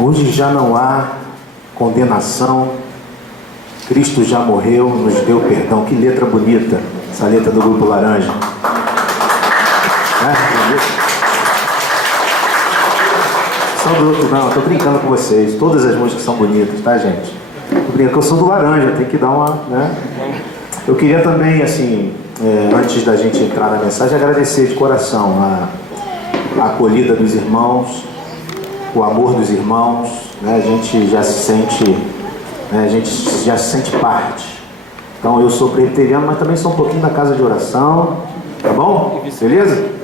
Hoje já não há condenação, Cristo já morreu, nos deu perdão. Que letra bonita, essa letra do Grupo Laranja. Não, estou brincando com vocês. Todas as músicas são bonitas, tá, gente? Tô brincando, eu sou do Laranja, tem que dar uma, né? Eu queria também, assim, antes da gente entrar na mensagem, agradecer de coração a acolhida dos irmãos, o amor dos irmãos, né? A gente já se sente, né? A gente já se sente parte. Então eu sou presbiteriano, mas também sou um pouquinho da casa de oração, tá bom? Beleza?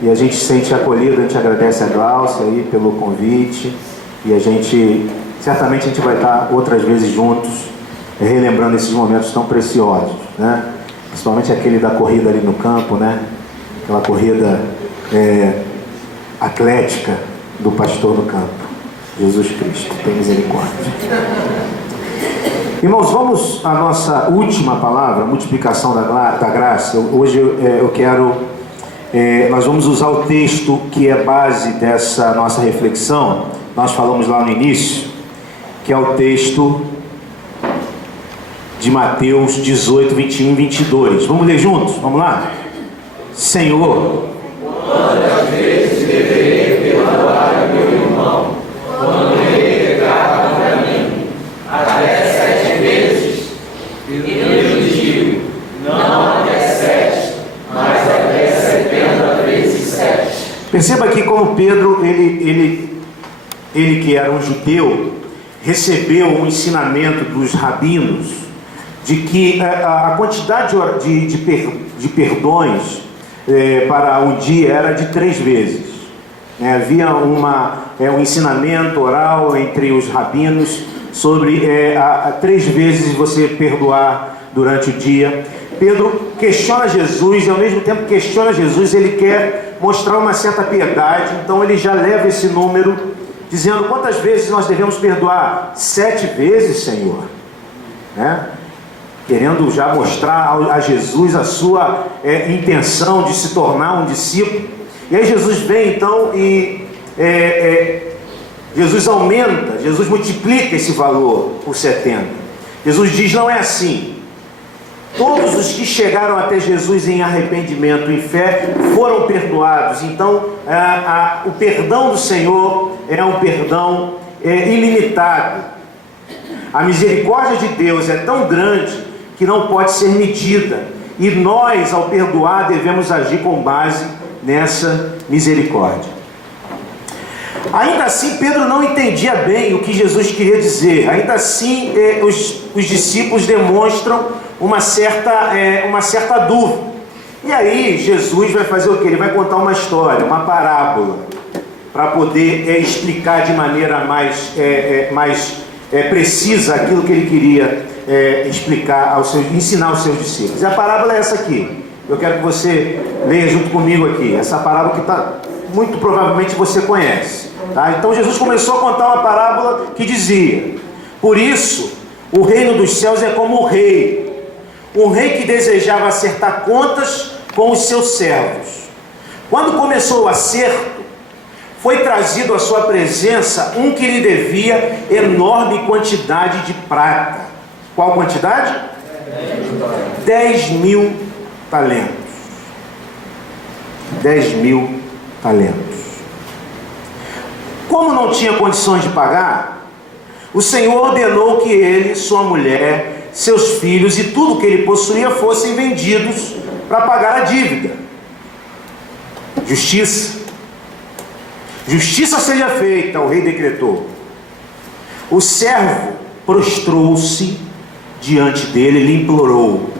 E a gente se sente acolhido, a gente agradece a Glaucia aí pelo convite, e a gente, certamente a gente vai estar outras vezes juntos, relembrando esses momentos tão preciosos, né? Principalmente aquele da corrida ali no campo, né? Aquela corrida atlética do pastor no campo. Jesus Cristo, tem misericórdia. Irmãos, vamos à nossa última palavra, multiplicação da graça. Hoje eu quero... nós vamos usar o texto que é base dessa nossa reflexão. Nós falamos lá no início, que é o texto de Mateus 18, 21 e 22. Vamos ler juntos? Vamos lá? Senhor, quantas vezes deverei perdoar a meu irmão quando ele pecar contra mim? Até 7 vezes? E eu lhe digo, não até 7, mas até 70 vezes 7. Perceba aqui como Pedro, ele que era um judeu, recebeu um ensinamento dos rabinos de que a quantidade de perdões para um dia era de 3 vezes. Havia um ensinamento oral entre os rabinos sobre 3 vezes você perdoar durante o dia. Pedro questiona Jesus e ao mesmo tempo que questiona Jesus, ele quer mostrar uma certa piedade, então ele já leva esse número, dizendo: quantas vezes nós devemos perdoar? 7 vezes, Senhor, né? Querendo já mostrar a Jesus a sua intenção de se tornar um discípulo. E aí Jesus vem então e Jesus aumenta, Jesus multiplica esse valor por 70. Jesus diz: não é assim. Todos os que chegaram até Jesus em arrependimento e fé foram perdoados. Então o perdão do Senhor é um perdão ilimitado. A misericórdia de Deus é tão grande que não pode ser medida, e nós, ao perdoar, devemos agir com base nessa misericórdia. Ainda assim, Pedro não entendia bem o que Jesus queria dizer. Ainda assim, os discípulos demonstram uma certa dúvida. E aí, Jesus vai fazer o quê? Ele vai contar uma história, uma parábola, para poder explicar de maneira mais precisa aquilo que ele queria explicar, ensinar aos seus discípulos. E a parábola é essa aqui. Eu quero que você leia junto comigo aqui. Essa parábola que muito provavelmente você conhece. Tá? Então Jesus começou a contar uma parábola que dizia: por isso, o reino dos céus é como um rei que desejava acertar contas com os seus servos. Quando começou o acerto, foi trazido à sua presença um que lhe devia enorme quantidade de prata. Qual quantidade? 10.000 talentos. 10.000 talentos. Como não tinha condições de pagar, o Senhor ordenou que ele, sua mulher, seus filhos e tudo que ele possuía fossem vendidos para pagar a dívida. Justiça seja feita, o rei decretou. O servo prostrou-se diante dele e lhe implorou: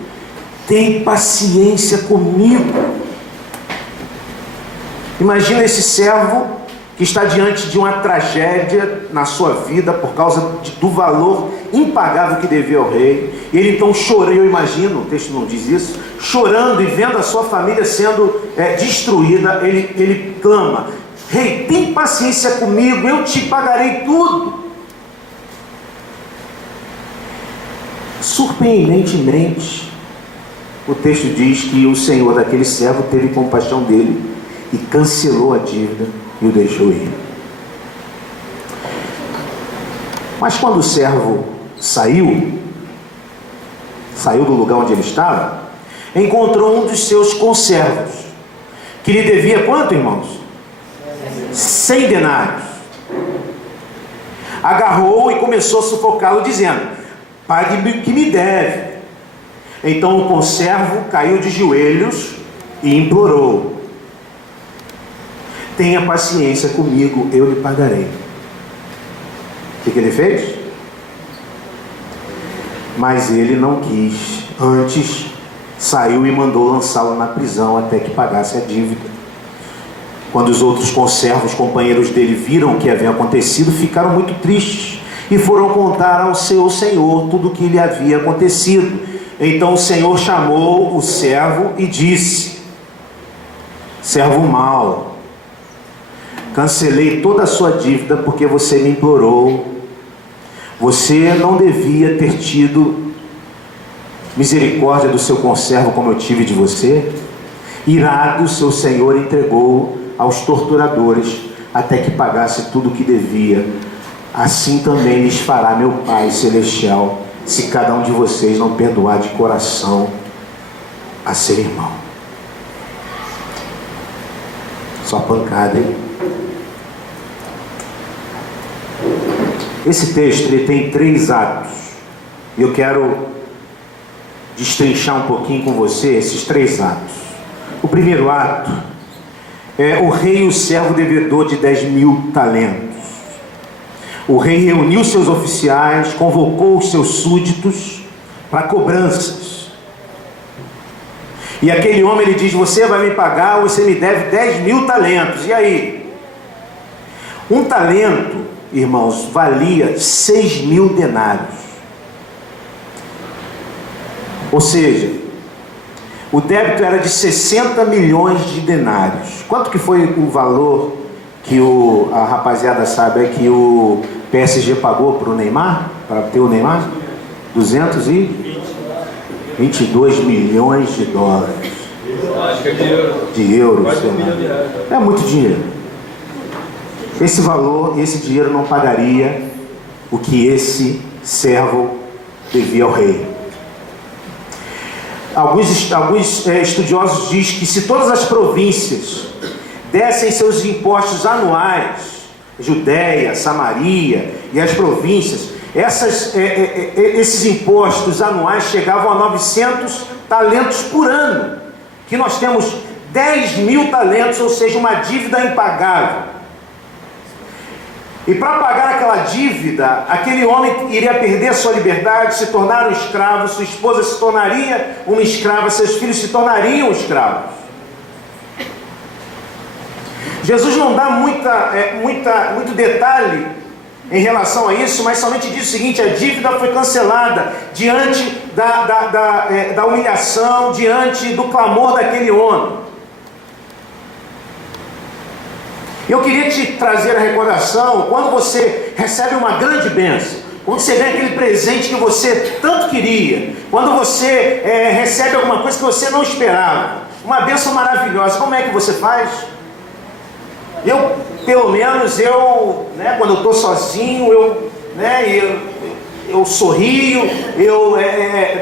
tem paciência comigo. Imagina esse servo que está diante de uma tragédia na sua vida por causa do valor impagável que devia ao rei. E ele então chorou, eu imagino, o texto não diz isso, chorando e vendo a sua família sendo destruída, ele clama: rei, tem paciência comigo, eu te pagarei tudo. Surpreendentemente, o texto diz que o senhor daquele servo teve compaixão dele e cancelou a dívida e o deixou ir. Mas quando o servo saiu do lugar onde ele estava, encontrou um dos seus conservos, que lhe devia quanto, irmãos? 100 denários. Agarrou e começou a sufocá-lo, dizendo: pague-me o que me deve. Então o conservo caiu de joelhos e implorou: tenha paciência comigo, eu lhe pagarei. O que ele fez? Mas ele não quis. Antes, saiu e mandou lançá-lo na prisão até que pagasse a dívida. Quando os outros conservos, companheiros dele, viram o que havia acontecido, ficaram muito tristes e foram contar ao seu senhor tudo o que lhe havia acontecido. Então o senhor chamou o servo e disse: servo mau, cancelei toda a sua dívida porque você me implorou. Você não devia ter tido misericórdia do seu conservo como eu tive de você? Irado, seu senhor entregou aos torturadores até que pagasse tudo o que devia. Assim também lhes fará meu Pai Celestial, se cada um de vocês não perdoar de coração a seu irmão. Só pancada, hein? Esse texto ele tem 3 atos. E eu quero destrinchar um pouquinho com você esses 3 atos. O primeiro ato é o rei e o servo devedor de 10.000 talentos. O rei reuniu seus oficiais, convocou os seus súditos para cobranças. E aquele homem ele diz: você vai me pagar, você me deve 10.000 talentos. E aí? Um talento, irmãos, valia 6.000 denários. Ou seja, o débito era de 60 milhões de denários. Quanto que foi o valor que a rapaziada sabe é que o PSG pagou para o Neymar? Para ter o Neymar? 222 milhões de dólares. Acho que é de euro. De euros. Quase R$1 milhão. É muito dinheiro. Esse valor, esse dinheiro não pagaria o que esse servo devia ao rei. Alguns estudiosos dizem que se todas as províncias dessem seus impostos anuais, Judéia, Samaria e as províncias, esses impostos anuais chegavam a 900 talentos por ano, que nós temos 10.000 talentos, ou seja, uma dívida impagável. E para pagar aquela dívida, aquele homem iria perder sua liberdade, se tornar um escravo, sua esposa se tornaria uma escrava, seus filhos se tornariam escravos. Jesus não dá muito detalhe em relação a isso, mas somente diz o seguinte: a dívida foi cancelada diante da humilhação, diante do clamor daquele homem. Eu queria te trazer a recordação, quando você recebe uma grande bênção, quando você ganha aquele presente que você tanto queria, quando você recebe alguma coisa que você não esperava, uma bênção maravilhosa, como é que você faz? Pelo menos, quando eu estou sozinho, eu sorrio,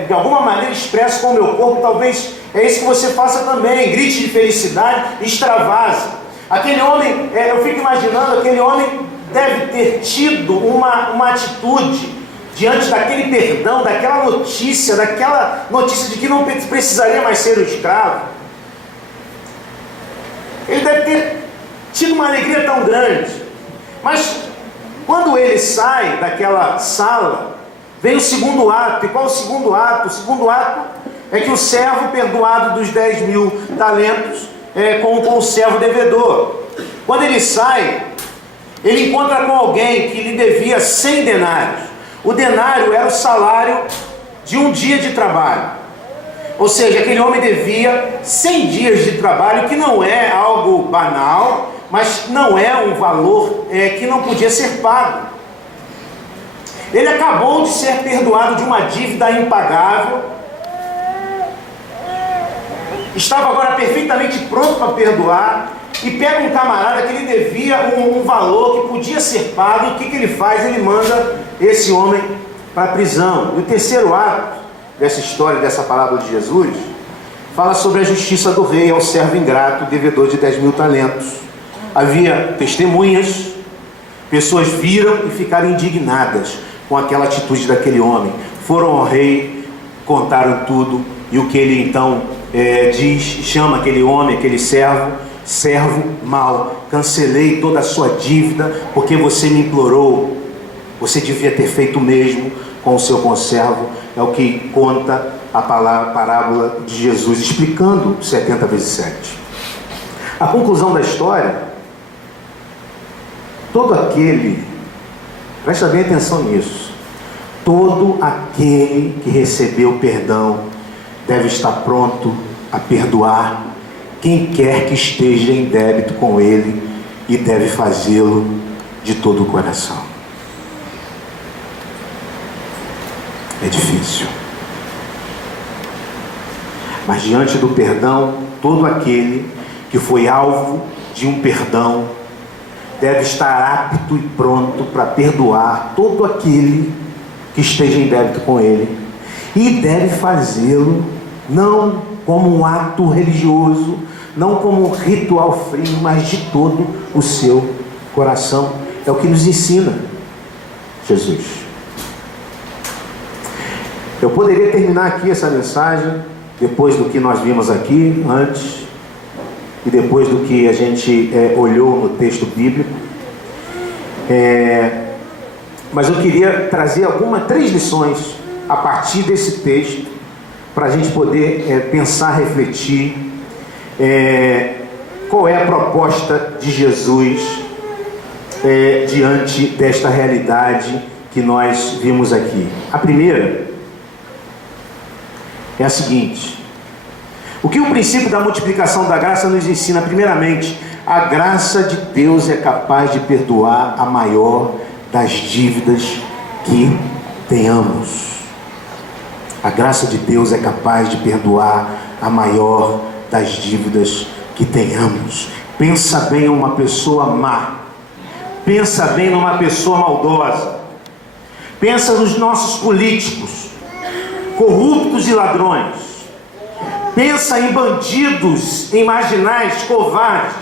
de alguma maneira expresso com o meu corpo. Talvez é isso que você faça também, grite de felicidade, extravase. Aquele homem, eu fico imaginando, aquele homem deve ter tido uma atitude diante daquele perdão, daquela notícia de que não precisaria mais ser um escravo. Ele deve ter tido uma alegria tão grande. Mas quando ele sai daquela sala, vem o segundo ato. E qual é o segundo ato? O segundo ato é que o servo perdoado dos 10.000 talentos com o conservo devedor. Quando ele sai, ele encontra com alguém que lhe devia 100 denários. O denário era o salário de um dia de trabalho. Ou seja, aquele homem devia 100 dias de trabalho, que não é algo banal, mas não é um valor que não podia ser pago. Ele acabou de ser perdoado de uma dívida impagável, estava agora perfeitamente pronto para perdoar, e pega um camarada que ele devia um valor que podia ser pago, e o que ele faz? Ele manda esse homem para a prisão. E o terceiro ato dessa história, dessa parábola de Jesus, fala sobre a justiça do rei ao servo ingrato, devedor de 10.000 talentos. Havia testemunhas, pessoas viram e ficaram indignadas com aquela atitude daquele homem. Foram ao rei, contaram tudo, e o que ele então chama aquele homem, aquele servo mau. Cancelei toda a sua dívida, porque você me implorou. Você devia ter feito o mesmo com o seu conservo. É o que conta a parábola de Jesus, explicando 70 vezes 7. A conclusão da história: todo aquele, presta bem atenção nisso, todo aquele que recebeu perdão deve estar pronto a perdoar quem quer que esteja em débito com ele, e deve fazê-lo de todo o coração. É difícil, mas diante do perdão, todo aquele que foi alvo de um perdão deve estar apto e pronto para perdoar todo aquele que esteja em débito com ele, e deve fazê-lo não como um ato religioso, não como um ritual frio, mas de todo o seu coração. É o que nos ensina Jesus. Eu poderia terminar aqui essa mensagem, depois do que nós vimos aqui antes, e depois do que a gente olhou no texto bíblico, mas eu queria trazer três lições a partir desse texto, para a gente poder pensar, refletir qual é a proposta de Jesus diante desta realidade que nós vimos aqui. A primeira é a seguinte: o que o princípio da multiplicação da graça nos ensina? Primeiramente, a graça de Deus é capaz de perdoar a maior das dívidas que tenhamos. A graça de Deus é capaz de perdoar a maior das dívidas que tenhamos. Pensa bem em uma pessoa má. Pensa bem numa pessoa maldosa. Pensa nos nossos políticos, corruptos e ladrões. Pensa em bandidos, em marginais, covardes,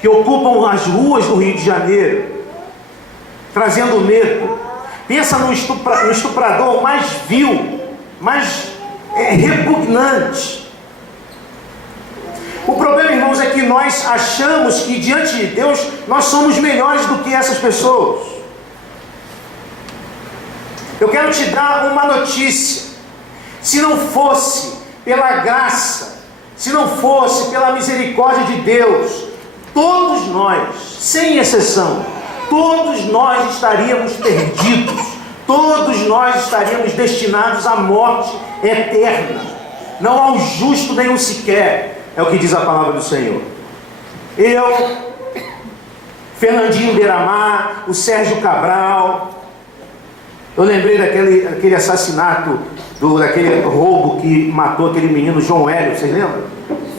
que ocupam as ruas do Rio de Janeiro, trazendo medo. Pensa no estuprador mais vil, mais repugnante. O problema, irmãos, é que nós achamos que diante de Deus nós somos melhores do que essas pessoas. Eu quero te dar uma notícia: se não fosse pela graça, se não fosse pela misericórdia de Deus, todos nós, sem exceção, todos nós estaríamos perdidos. Todos nós estaríamos destinados à morte eterna. Não há um justo nenhum sequer, é o que diz a palavra do Senhor. Eu, Fernandinho Beiramar, o Sérgio Cabral, eu lembrei daquele assassinato, daquele roubo que matou aquele menino João Hélio, vocês lembram?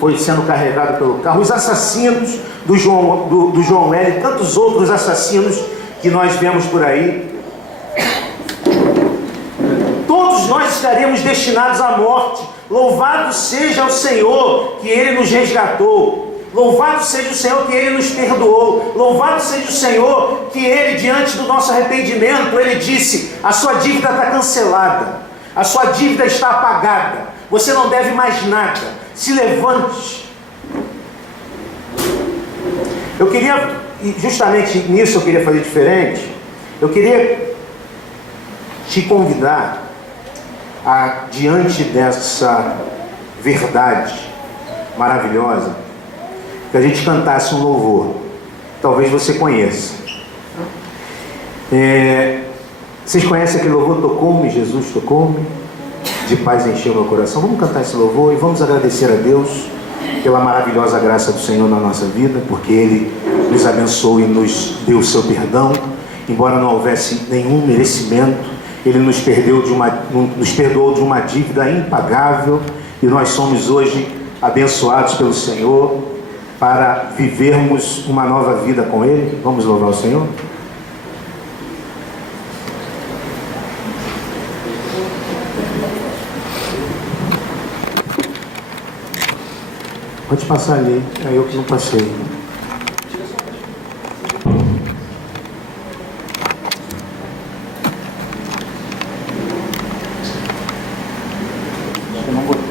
Foi sendo carregado pelo carro. Os assassinos do João Hélio e tantos outros assassinos que nós vemos por aí. Todos nós estaremos destinados à morte. Louvado seja o Senhor que Ele nos resgatou. Louvado seja o Senhor que Ele nos perdoou. Louvado seja o Senhor que Ele, diante do nosso arrependimento, Ele disse: a sua dívida está cancelada, a sua dívida está apagada, você não deve mais nada, se levante. Eu queria, justamente nisso eu queria fazer diferente. Eu queria te convidar diante dessa verdade maravilhosa, que a gente cantasse um louvor. Talvez você conheça. Vocês conhecem aquele louvor? Tocou-me, Jesus tocou-me, de paz encheu meu coração. Vamos cantar esse louvor e vamos agradecer a Deus pela maravilhosa graça do Senhor na nossa vida, porque Ele nos abençoou e nos deu o seu perdão, embora não houvesse nenhum merecimento. Ele nos perdoou de uma dívida impagável, e nós somos hoje abençoados pelo Senhor. para vivermos uma nova vida com Ele. Vamos louvar o Senhor? Pode passar ali, é eu que não passei. Eu não botei.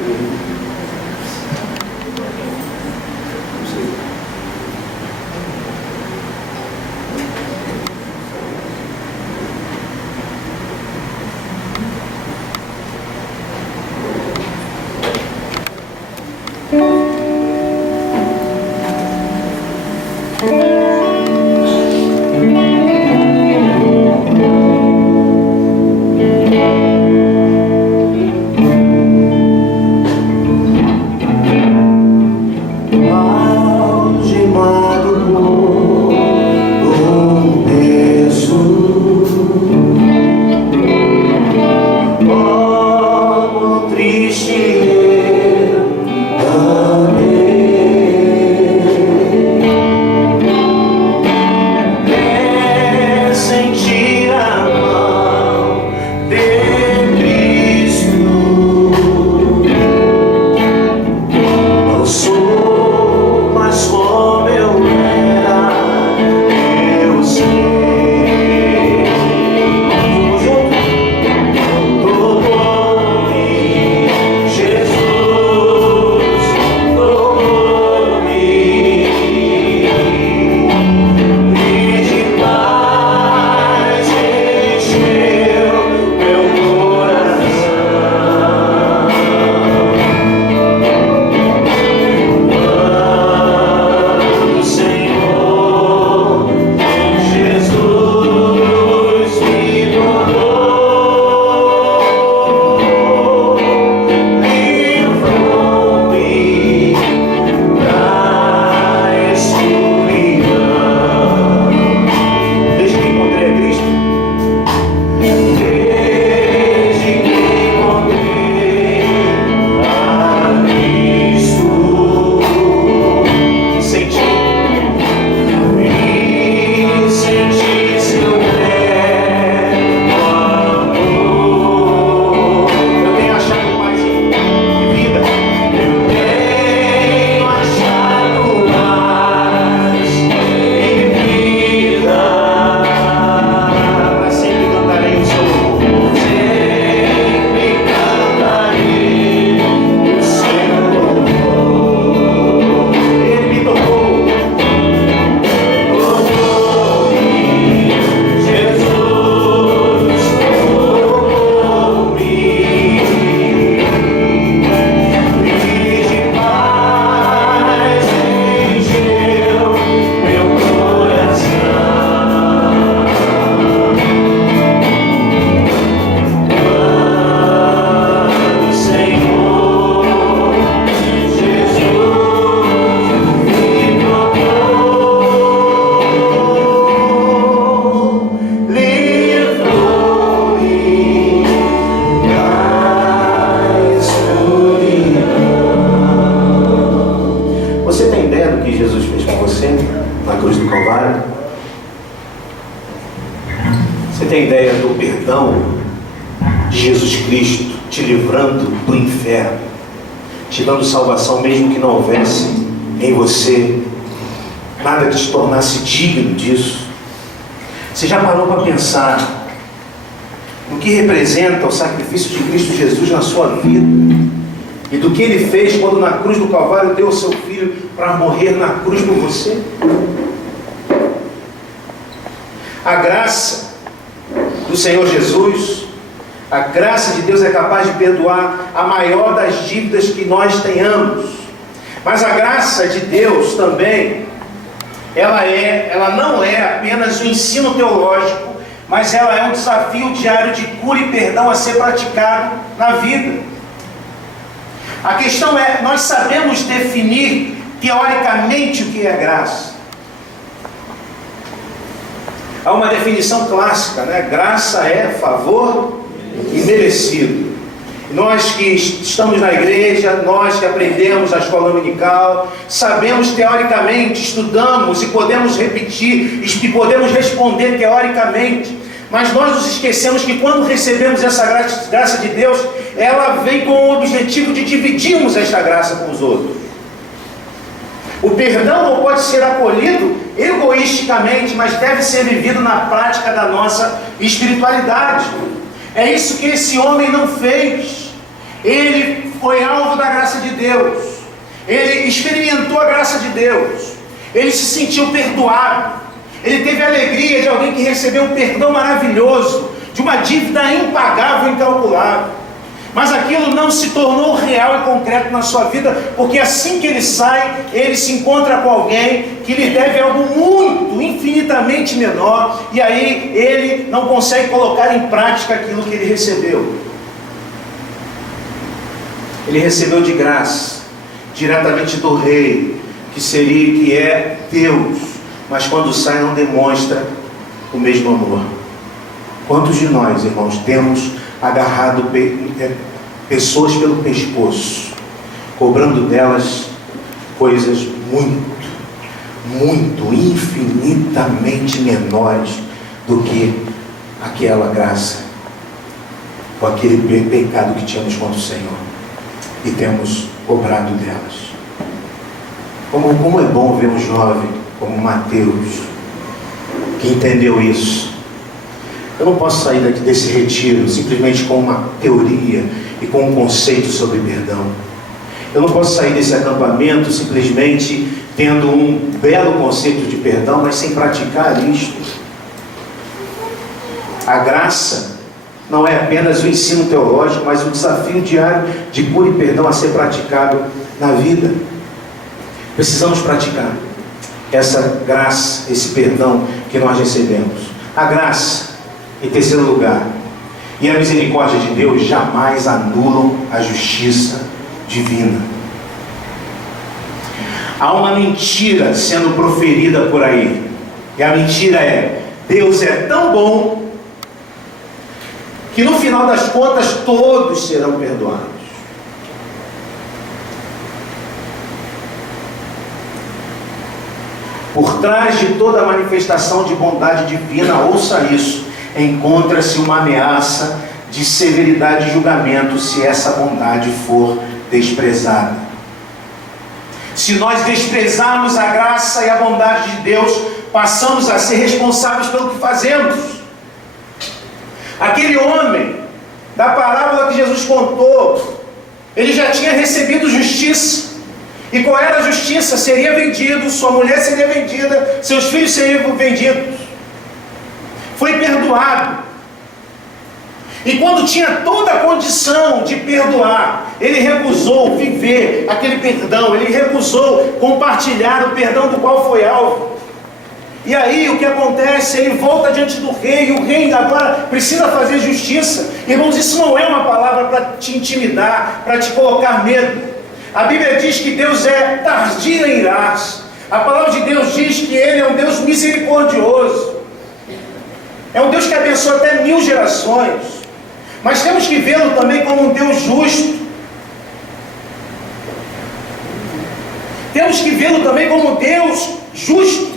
Você tem ideia do perdão de Jesus Cristo te livrando do inferno, te dando salvação mesmo que não houvesse em você nada que te tornasse digno disso? Você já parou para pensar no que representa o sacrifício de Cristo Jesus na sua vida e do que Ele fez quando na cruz do Calvário deu o seu Filho para morrer na cruz por você? A graça do Senhor Jesus, a graça de Deus é capaz de perdoar a maior das dívidas que nós tenhamos. Mas a graça de Deus também, ela não é apenas um ensino teológico, mas ela é um desafio diário de cura e perdão a ser praticado na vida. A questão é, nós sabemos definir teoricamente o que é graça. Há uma definição clássica, né? Graça é favor imerecido. nós que estamos na igreja, nós que aprendemos na escola dominical, sabemos teoricamente, estudamos e podemos repetir, e podemos responder teoricamente, mas nós nos esquecemos que quando recebemos essa graça de Deus, ela vem com o objetivo de dividirmos esta graça com os outros. O perdão não pode ser acolhido egoisticamente, mas deve ser vivido na prática da nossa espiritualidade. É isso que esse homem não fez. Ele foi alvo da graça de Deus. Ele experimentou a graça de Deus. Ele se sentiu perdoado. Ele teve a alegria de alguém que recebeu um perdão maravilhoso, de uma dívida impagável e incalculável. Mas aquilo não se tornou real e concreto na sua vida, porque assim que ele sai, ele se encontra com alguém que lhe deve algo muito, infinitamente menor, e aí ele não consegue colocar em prática aquilo que ele recebeu. Ele recebeu de graça, diretamente do rei, que é Deus, mas quando sai não demonstra o mesmo amor. Quantos de nós, irmãos, temos agarrado pessoas pelo pescoço, cobrando delas coisas infinitamente menores do que aquela graça, ou aquele pecado que tínhamos contra o Senhor, e temos cobrado delas. Como é bom ver um jovem como Mateus, que entendeu isso. Eu não posso sair desse retiro simplesmente com uma teoria e com um conceito sobre perdão. Eu não posso sair desse acampamento simplesmente tendo um belo conceito de perdão, mas sem praticar isto. A graça não é apenas o ensino teológico, mas o desafio diário de cura e perdão a ser praticado na vida. Precisamos praticar essa graça, esse perdão que nós recebemos. A graça, em terceiro lugar, e a misericórdia de Deus jamais anulam a justiça divina. Há uma mentira sendo proferida por aí, e a mentira é: Deus é tão bom que no final das contas todos serão perdoados. Por trás de toda manifestação de bondade divina, ouça isso, encontra-se uma ameaça de severidade e julgamento se essa bondade for desprezada. Se nós desprezarmos a graça e a bondade de Deus, passamos a ser responsáveis pelo que fazemos. Aquele homem da parábola que Jesus contou, ele já tinha recebido justiça. E qual era a justiça? Seria vendido, sua mulher seria vendida, seus filhos seriam vendidos. Foi perdoado. E quando tinha toda a condição de perdoar, ele recusou viver aquele perdão, ele recusou compartilhar o perdão do qual foi alvo. E aí o que acontece? Ele volta diante do rei, e o rei agora precisa fazer justiça. Irmãos, isso não é uma palavra para te intimidar, para te colocar medo. A Bíblia diz que Deus é tardio em irar-se. A palavra de Deus diz que Ele é um Deus misericordioso. É um Deus que abençoa até 1000 gerações. Mas temos que vê-lo também como um Deus justo. Temos que vê-lo também como Deus justo.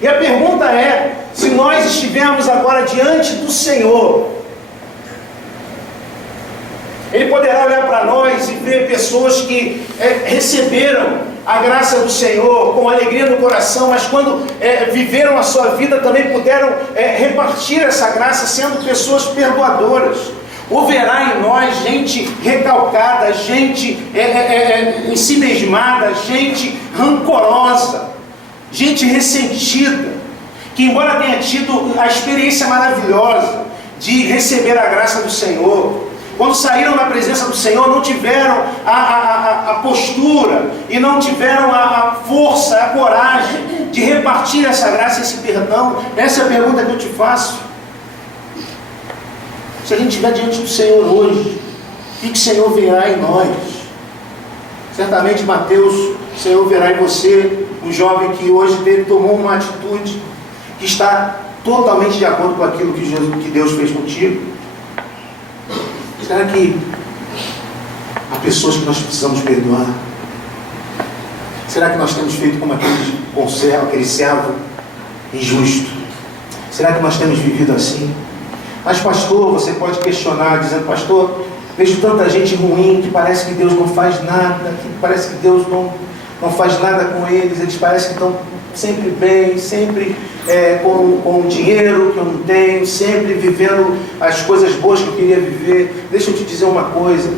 E a pergunta é: se nós estivermos agora diante do Senhor, Ele poderá olhar para nós e ver pessoas que receberam a graça do Senhor com alegria no coração, mas quando viveram a sua vida também puderam repartir essa graça sendo pessoas perdoadoras. Houverá em nós gente recalcada, gente ensimesmada, gente rancorosa, gente ressentida, que embora tenha tido a experiência maravilhosa de receber a graça do Senhor, quando saíram da presença do Senhor, não tiveram a postura e não tiveram a força, a coragem de repartir essa graça, esse perdão. Essa é a pergunta que eu te faço. Se a gente estiver diante do Senhor hoje, o que o Senhor verá em nós? Certamente, Mateus, o Senhor verá em você um jovem que hoje tomou uma atitude que está totalmente de acordo com aquilo que Deus fez contigo. Será que pessoas que nós precisamos perdoar? Será que nós temos feito como aquele servo injusto? Será que nós temos vivido assim? Mas pastor, você pode questionar, dizendo: pastor, vejo tanta gente ruim que parece que Deus não faz nada, que parece que Deus não faz nada com eles parecem que estão sempre bem, sempre com dinheiro que eu não tenho, sempre vivendo as coisas boas que eu queria viver. Deixa eu te dizer uma coisa: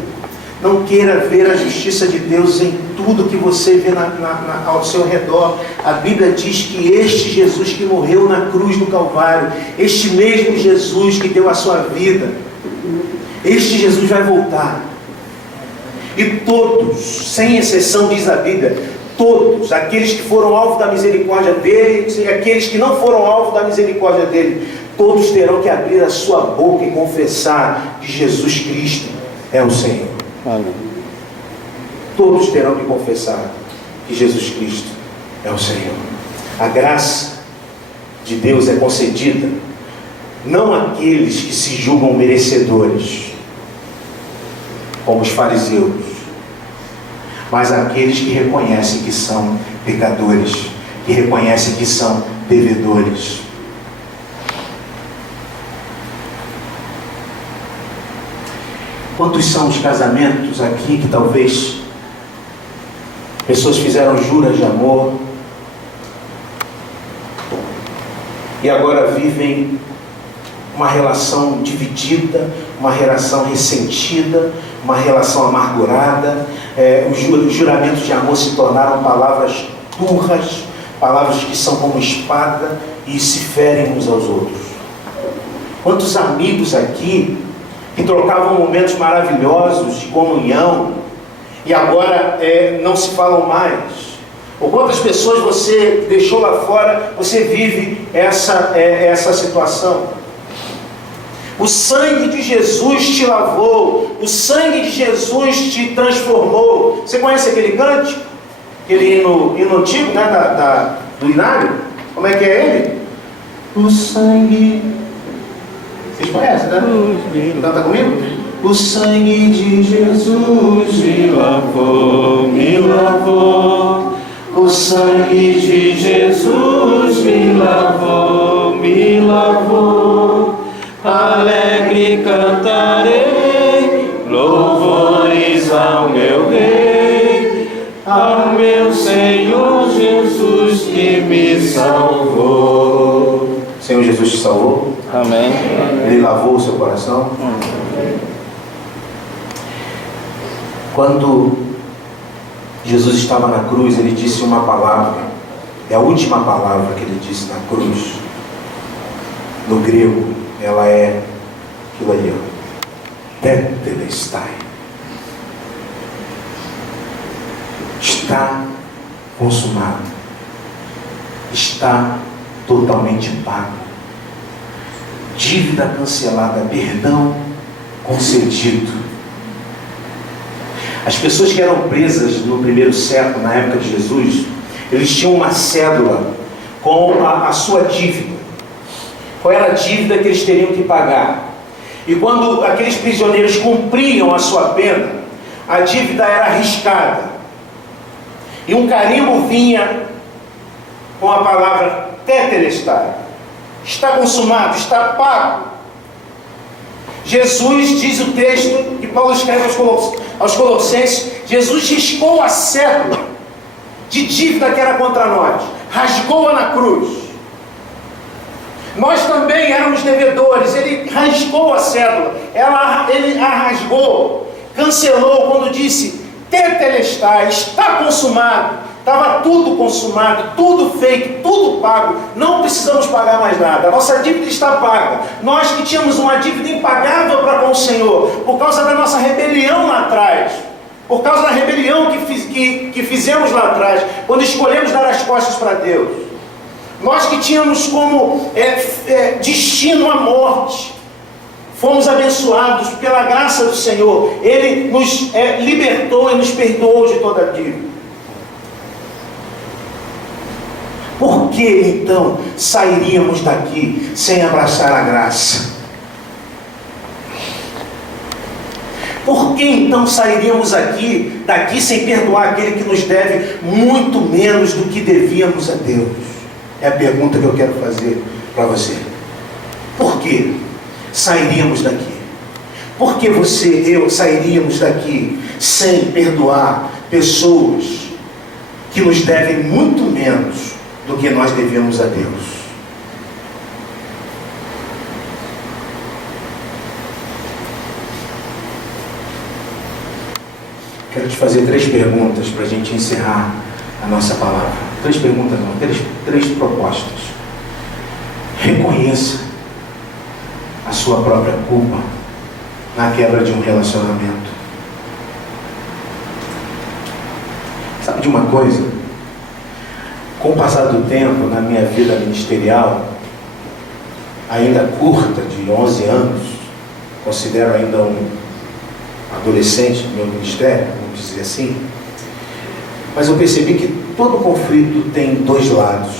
não queira ver a justiça de Deus em tudo que você vê ao seu redor. A Bíblia diz que este Jesus que morreu na cruz do Calvário, este mesmo Jesus que deu a sua vida, este Jesus vai voltar. E todos, sem exceção, diz a Bíblia, todos, aqueles que foram alvo da misericórdia dele e aqueles que não foram alvo da misericórdia dele, todos terão que abrir a sua boca e confessar que Jesus Cristo é o Senhor. Amém. Todos terão que confessar que Jesus Cristo é o Senhor. A graça de Deus é concedida não àqueles que se julgam merecedores, como os fariseus, mas àqueles que reconhecem que são pecadores, que reconhecem que são devedores. Quantos são os casamentos aqui que talvez pessoas fizeram juras de amor e agora vivem uma relação dividida, uma relação ressentida, uma relação amargurada? Os juramentos de amor se tornaram palavras turras, palavras que são como espada e se ferem uns aos outros. Quantos amigos aqui que trocavam momentos maravilhosos de comunhão e agora não se falam mais? Ou quantas pessoas você deixou lá fora, você vive essa situação? O sangue de Jesus te lavou, o sangue de Jesus te transformou. Você conhece aquele cântico? Aquele hino antigo, né, do Inário? Como é que é ele? O sangue... Vocês conhecem, né? Canta comigo? O sangue de Jesus me lavou, me lavou. O sangue de Jesus me lavou, me lavou. Alegre cantarei louvores ao meu Rei, ao meu Senhor Jesus que me salvou. Senhor Jesus te salvou? Amém. Ele lavou o seu coração? Quando Jesus estava na cruz, ele disse uma palavra, é a última palavra que ele disse na cruz. No grego, ela é aquilo ali, ó, tetelestai. Está consumado, está totalmente pago, dívida cancelada, perdão concedido. As pessoas que eram presas no primeiro século, na época de Jesus, eles tinham uma cédula com a sua dívida. Qual era a dívida que eles teriam que pagar? E quando aqueles prisioneiros cumpriam a sua pena, a dívida era arriscada. E um carimbo vinha com a palavra tetelestai. Está consumado, está pago. Jesus, diz o texto que Paulo escreve aos Colossenses, Jesus riscou a cédula de dívida que era contra nós, rasgou-a na cruz. Nós também éramos devedores, ele rasgou a cédula, ele a rasgou, cancelou quando disse tetelestai, está consumado. Estava tudo consumado, tudo feito, tudo pago. Não precisamos pagar mais nada. A nossa dívida está paga. Nós que tínhamos uma dívida impagável para com o Senhor, por causa da nossa rebelião lá atrás, por causa da rebelião que fizemos lá atrás, quando escolhemos dar as costas para Deus. Nós que tínhamos como destino a morte, fomos abençoados pela graça do Senhor. Ele nos libertou e nos perdoou de toda a dívida. Por que então sairíamos daqui sem abraçar a graça? Por que então sairíamos daqui sem perdoar aquele que nos deve muito menos do que devíamos a Deus? É a pergunta que eu quero fazer para você. Por que sairíamos daqui? Por que você e eu sairíamos daqui sem perdoar pessoas que nos devem muito menos do que nós devemos a Deus? Quero te fazer 3 perguntas para a gente encerrar a nossa palavra. 3 perguntas não, 3 propostas. Reconheça a sua própria culpa na quebra de um relacionamento. Sabe de uma coisa? Com o passar do tempo, na minha vida ministerial, ainda curta, de 11 anos, considero ainda um adolescente no meu ministério, vamos dizer assim, mas eu percebi que todo conflito tem 2 lados.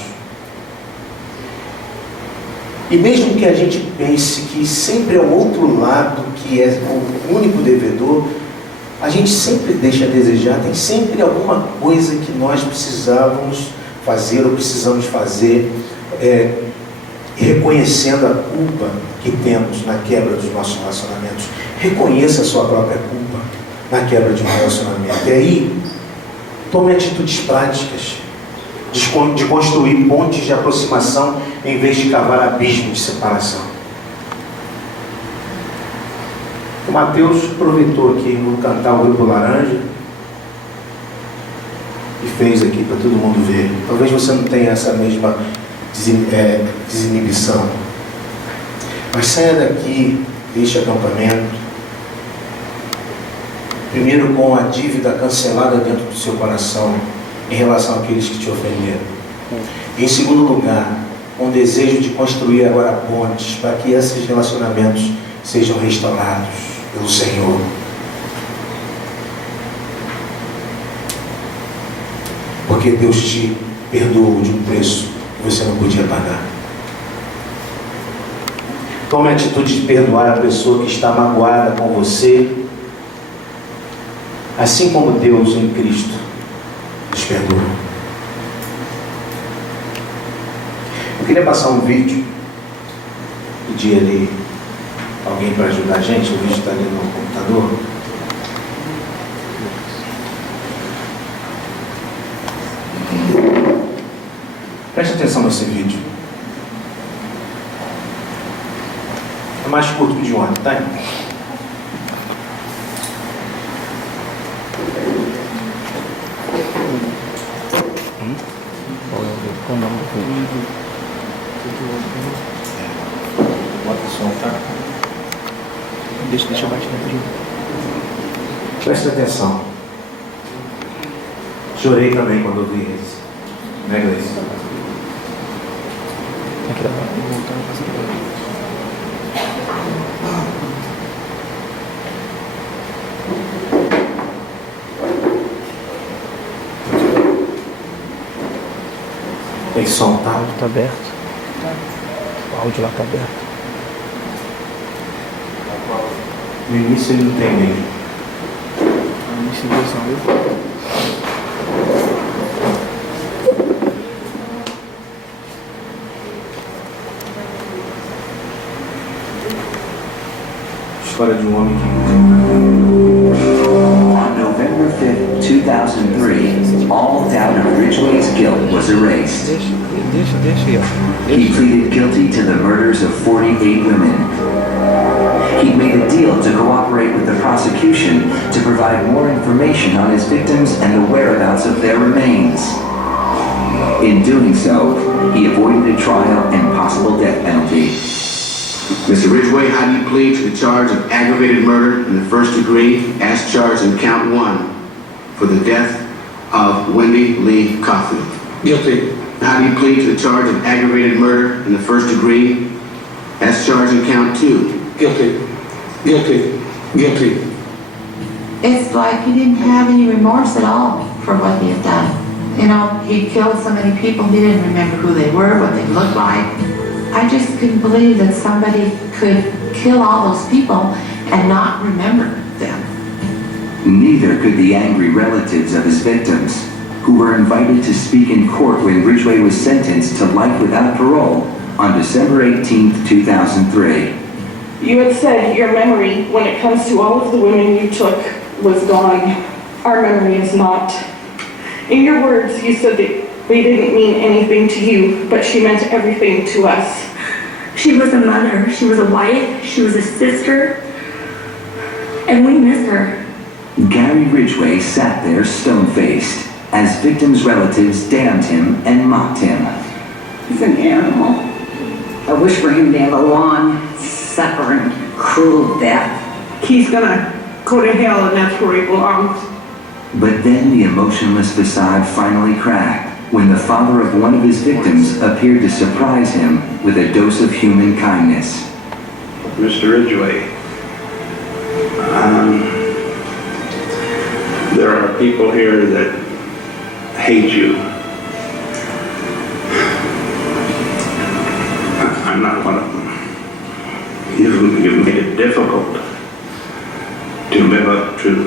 E mesmo que a gente pense que sempre é o outro lado que é o único devedor, a gente sempre deixa a desejar, tem sempre alguma coisa que nós precisamos fazer ou precisamos fazer, reconhecendo a culpa que temos na quebra dos nossos relacionamentos. Reconheça a sua própria culpa na quebra de um relacionamento. E aí, tome atitudes práticas de construir pontes de aproximação em vez de cavar abismos de separação. O Mateus aproveitou aqui no cantar o Grupo Laranja e fez aqui para todo mundo ver. Talvez você não tenha essa mesma desinibição, mas saia daqui deste acampamento primeiro com a dívida cancelada dentro do seu coração em relação àqueles que te ofenderam, e em segundo lugar com o desejo de construir agora pontes para que esses relacionamentos sejam restaurados pelo Senhor. Porque Deus te perdoou de um preço que você não podia pagar. Tome a atitude de perdoar a pessoa que está magoada com você, assim como Deus em Cristo nos perdoa. Eu queria passar um vídeo, pedir ali alguém para ajudar a gente. O vídeo está ali no computador. Preste atenção nesse vídeo. É mais curto que o de ontem, tá? Qual o nome do vídeo? Bota o som, tá? Deixa eu baixar rapidinho. Preste atenção. Chorei também quando eu vi isso. Não é, Gleice? Tem que voltar a fazer. Tem som, tá? O áudio está aberto. O áudio lá está aberto. No início ele não tem mesmo. No início do som. História de um homem que... On November 5th, 2003, all doubt of Ridgway's guilt was erased. Deixa aí, ó. He pleaded guilty to the murders of 48 women. He made a deal to cooperate with the prosecution to provide more information on his victims and the whereabouts of their remains. In doing so, he avoided a trial and possible death penalty. Mr. Ridgway, how do you plead to the charge of aggravated murder in the first degree as charged in count 1 for the death of Wendy Lee Caulfield? Guilty. How do you plead to the charge of aggravated murder in the first degree as charged in count 2? Guilty. Guilty. Guilty. It's like he didn't have any remorse at all for what he had done. You know, he killed so many people, he didn't remember who they were, what they looked like. I just couldn't believe that somebody could kill all those people and not remember them. Neither could the angry relatives of his victims, who were invited to speak in court when Ridgway was sentenced to life without parole on December 18, 2003. You had said your memory, when it comes to all of the women you took, was gone. Our memory is not. In your words, you said that they didn't mean anything to you, but she meant everything to us. She was a mother, she was a wife, she was a sister, and we miss her. Gary Ridgway sat there stone-faced as victims' relatives damned him and mocked him. He's an animal. I wish for him to have a long, suffering, cruel death. He's gonna go to hell, and that's where he belongs. But then the emotionless facade finally cracked when the father of one of his victims appeared to surprise him with a dose of human kindness. Mr. Ridgway, there are people here that hate you. I'm not one of them. You've made it difficult to live up to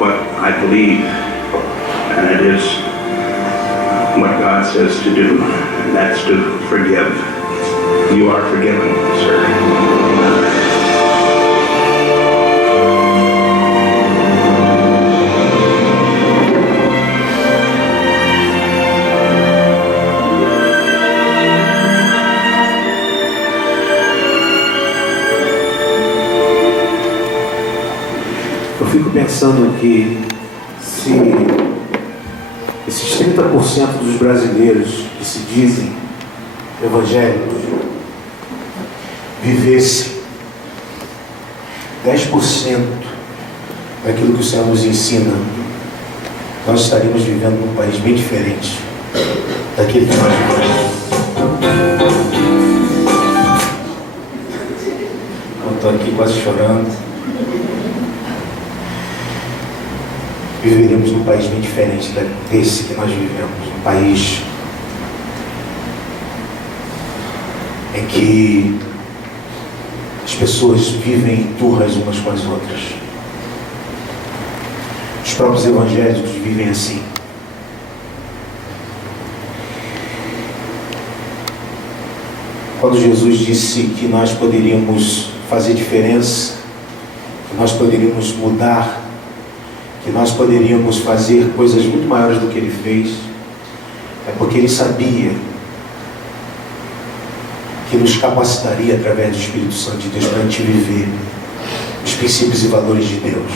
what I believe, and it is what God says to do, and that's to forgive. You are forgiven, sir. Eu fico pensando que se esses 30% dos brasileiros que se dizem evangélicos vivessem 10% daquilo que o Senhor nos ensina, nós estaríamos vivendo num país bem diferente daquele que nós vivemos. Eu estou aqui quase chorando. Viveríamos num país bem diferente desse que nós vivemos, um país em que as pessoas vivem em turras umas com as outras. Os próprios evangélicos vivem assim. Quando Jesus disse que nós poderíamos fazer diferença, que nós poderíamos mudar, que nós poderíamos fazer coisas muito maiores do que ele fez, é porque ele sabia que nos capacitaria através do Espírito Santo de Deus para a gente viver os princípios e valores de Deus.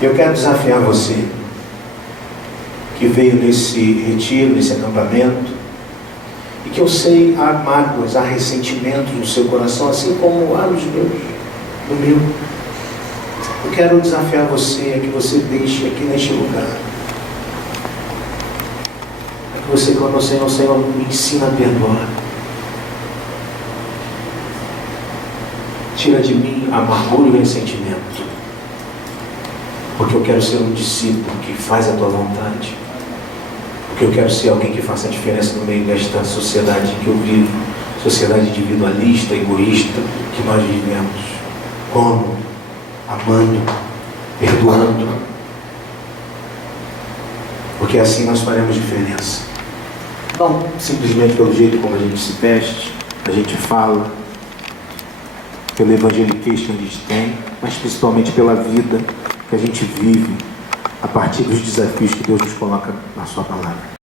Eu quero desafiar você que veio nesse retiro, nesse acampamento, e que eu sei há mágoas, há ressentimentos no seu coração, assim como há nos meus, no meu. Eu quero desafiar você a que você deixe aqui neste lugar. A que você clame ao Senhor, Senhor, me ensina a perdoar. Tira de mim a amargura e o ressentimento. Porque eu quero ser um discípulo que faz a tua vontade. Porque eu quero ser alguém que faça a diferença no meio desta sociedade que eu vivo. Sociedade individualista, egoísta, que nós vivemos. Como? Amando, perdoando, porque assim nós faremos diferença. Não simplesmente pelo jeito como a gente se veste, a gente fala, pelo evangeliquez que a gente tem, mas principalmente pela vida que a gente vive a partir dos desafios que Deus nos coloca na sua palavra.